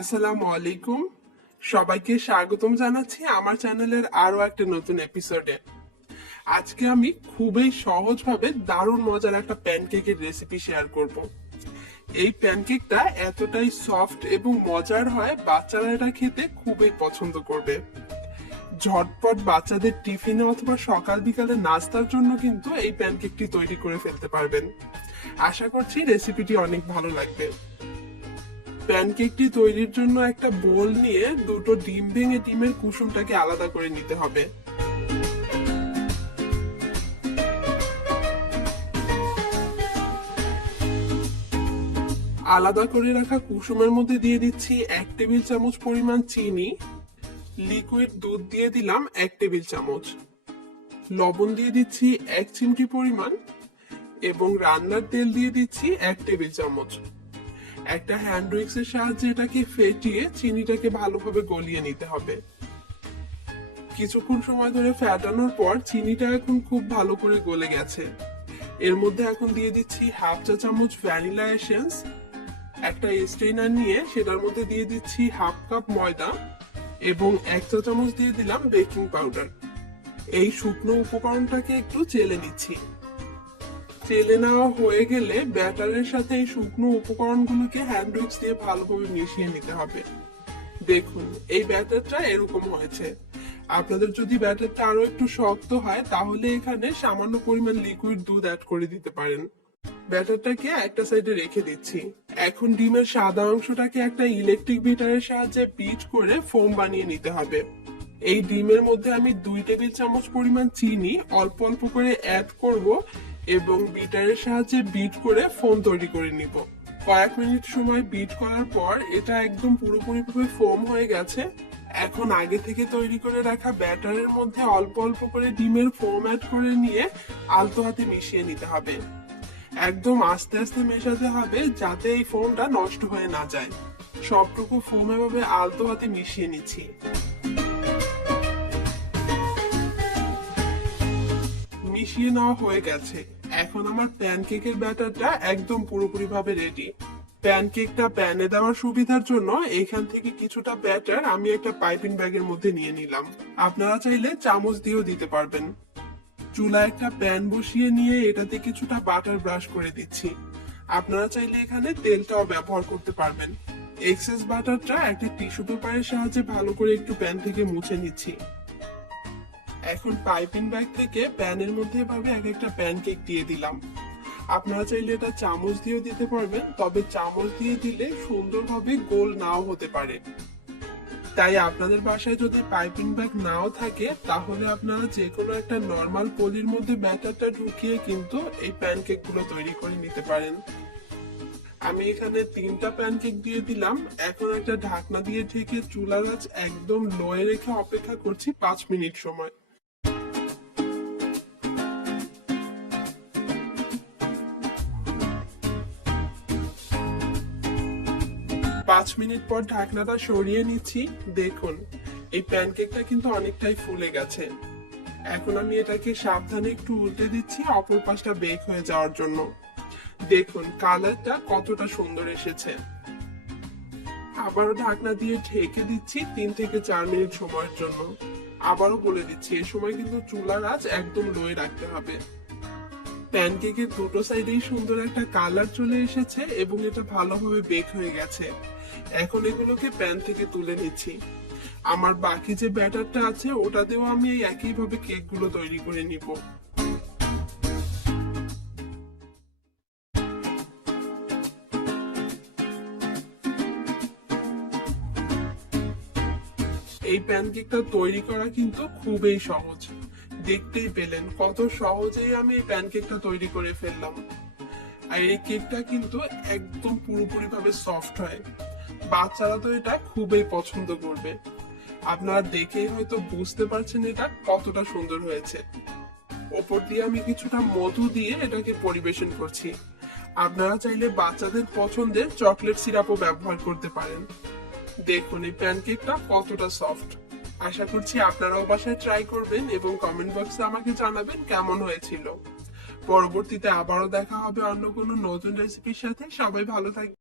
আসসালামু আলাইকুম, সবাইকে স্বাগতম জানাচ্ছি আমার চ্যানেলের আরো একটা নতুন এপিসোডে। আজকে আমি খুবই সহজভাবে দারুণ মজার একটা প্যানকেকের রেসিপি শেয়ার করব। এই প্যানকেকটা এতটাই সফট এবং মজার হয়, বাচ্চারা এটা খেতে খুবই পছন্দ করবে। ঝটপট বাচ্চাদের টিফিনে অথবা সকাল বিকালে নাস্তার জন্য কিন্তু এই প্যানকেকটি তৈরি করে ফেলতে পারবেন। আশা করছি রেসিপিটি অনেক ভালো লাগবে। প্যানকেকটি তৈরির জন্য একটা বোল নিয়ে দুটো ডিম ভেঙে ডিমের কুসুমটাকে আলাদা করে নিতে হবে। আলাদা করে রাখা কুসুমের মধ্যে দিয়ে দিচ্ছি 1 টেবিল চামচ পরিমাণ চিনি, লিকুইড দুধ দিয়ে দিলাম 1 টেবিল চামচ, লবণ দিয়ে দিচ্ছি 1 চিমটি পরিমাণ এবং রান্নার তেল দিয়ে দিচ্ছি 1 টেবিল চামচ। একটা হ্যান্ড উইক্সের সাহায্যে এটাকে ফেটিয়ে চিনিটাকে ভালোভাবে গলিয়ে নিতে হবে। কিছুক্ষণ সময় ধরে ফেটানোর পর চিনিটা এখন খুব ভালো করে গলে গেছে। এর মধ্যে এখন দিয়ে দিচ্ছি হাফ চা চামচ ভ্যানিলা এসেন্স। একটা স্ট্রেনার নিয়ে সেটার মধ্যে দিয়ে দিচ্ছি হাফ কাপ ময়দা এবং 1 চা চামচ দিয়ে দিলাম বেকিং পাউডার। এই শুকনো উপকরণটাকে একটু চেলে নিচ্ছি। চেলে নেওয়া হয়ে গেলে ব্যাটারের সাথে এই শুকনো উপকরণগুলোকে হ্যান্ড উইক্স দিয়ে ভালোভাবে মিশিয়ে নিতে হবে। দেখুন, এই ব্যাটারটা এরকম হয়েছে। আপনাদের যদি ব্যাটারটা আরো একটু শক্ত হয় তাহলে এখানে সামান্য পরিমাণ লিকুইড দুধ অ্যাড করে দিতে পারেন। ব্যাটারটাকে একটা সাইডে রেখে দিচ্ছি। এখন ডিমের সাদা অংশটাকে একটা ইলেকট্রিক বিটারের সাহায্যে বিট করে ফোম বানিয়ে নিতে হবে। এই ডিমের মধ্যে আমি 2 টেবিল চামচ পরিমাণ চিনি অল্প অল্প করে অ্যাড করব এবং বিটারের সাহায্যে বিট করে ফোম তৈরি করে নিব। কয়েক মিনিট সময় বিট করার পর এটা একদম পুরোপুরিভাবে ফোম হয়ে গেছে। এখন আগে থেকে তৈরি করে রাখা ব্যাটারের মধ্যে অল্প অল্প করে ডিমের ফোম অ্যাড করে নিয়ে আলতো হাতে মিশিয়ে নিতে হবে। একদম আস্তে আস্তে মেশাতে হবে যাতে এই ফোমটা নষ্ট হয়ে না যায়। সবটুকু ফোম এভাবে আলতো হাতে মিশিয়ে নিচ্ছি। মিশিয়ে নেওয়া হয়ে গেছে। এখন আমার প্যানকেকের ব্যাটারটা একদম পুরোপুরি ভাবে রেডি। প্যানকেকটা প্যানে দেওয়ার সুবিধার জন্য এখান থেকে কিছুটা ব্যাটার আমি একটা পাইপিং ব্যাগের মধ্যে নিয়ে নিলাম। আপনারা চাইলে চামচ দিয়েও দিতে পারবেন। চুলা একটা প্যান বসিয়ে নিয়ে এটাতে কিছুটা বাটার ব্রাশ করে দিচ্ছি। আপনারা চাইলে এখানে তেলটাও ব্যবহার করতে পারবেন। এক্সেস বাটারটা একটা টিস্যু পেপারের সাহায্যে ভালো করে একটু প্যান থেকে মুছে নিচ্ছি। এখন পাইপিং ব্যাগ থেকে প্যানের মধ্যে এভাবে এক একটা প্যানকেক দিয়ে দিলাম। আপনারা চাইলে এটা চামচ দিয়েও দিতে পারবেন, তবে চামচ দিয়ে দিলে সুন্দরভাবে গোল নাও হতে পারে। তাই আপনাদের বাসায় যদি পাইপিং ব্যাগ নাও থাকে তাহলে আপনারা যে কোনো একটা নর্মাল পলির মধ্যে ব্যাটারটা ঢুকিয়ে কিন্তু এই প্যানকেক গুলো তৈরি করে নিতে পারেন। আমি এখানে 3টা প্যানকেক দিয়ে দিলাম। এখন একটা ঢাকনা দিয়ে ঢেকে চুলার আঁচ একদম লোয়ে রেখে অপেক্ষা করছি 5 মিনিট সময়। 5 মিনিট পর ঢাকনাটা সরিয়ে নিচ্ছি। দেখুন, এই প্যানকেকটা কিন্তু অনেকটাই ফুলে গেছে। এখন আমি এটাকে সাবধানে একটু উল্টে দিচ্ছি অপর পাশটা বেক হয়ে যাওয়ার জন্য। দেখুন কালারটা কতটা সুন্দর এসেছে। আবারও ঢাকনা দিয়ে ঢেকে দিচ্ছি 3 থেকে 4 মিনিট সময়ের জন্য। আবারও বলে দিচ্ছি, এই সময় কিন্তু চুলার আঁচ একদম লোয়ে রাখতে হবে। প্যানকেকের দুটো সাইডেই সুন্দর একটা কালার চলে এসেছে এবং এটা ভালোভাবে বেক হয়ে গেছে। এখন এগুলোকে প্যান থেকে তুলে নিচ্ছি। আমার বাকি যে ব্যাটারটা আছে ওটা দিয়েও আমি এই একইভাবে কেকগুলো তৈরি করে নিব। এই প্যানকেকটা তৈরি করা কিন্তু খুবই সহজ। দেখতেই পেলেন কত সহজেই আমি এই প্যানকেকটা তৈরি করে ফেললাম। আর এই কেকটা কিন্তু একদম পুরোপুরি ভাবে সফট হয়। বাচ্চারা তো এটা খুবই পছন্দ করবে। আপনারা দেখেই হয়তো বুঝতে পারছেন এটা কতটা সুন্দর হয়েছে। ওপর দিয়ে আমি কিছুটা মধু দিয়ে এটাকে পরিবেশন করছি। আপনারা চাইলে বাচ্চাদের পছন্দের চকলেট সিরাপও ব্যবহার করতে পারেন। দেখুন এই প্যানকেকটা কতটা সফট। আশা করছি আপনারাও বাসায় ট্রাই করবেন এবং কমেন্ট বক্সে আমাকে জানাবেন কেমন হয়েছিল। পরবর্তীতে আবারও দেখা হবে অন্য কোনো নতুন রেসিপির সাথে। সবাই ভালো থাকবেন।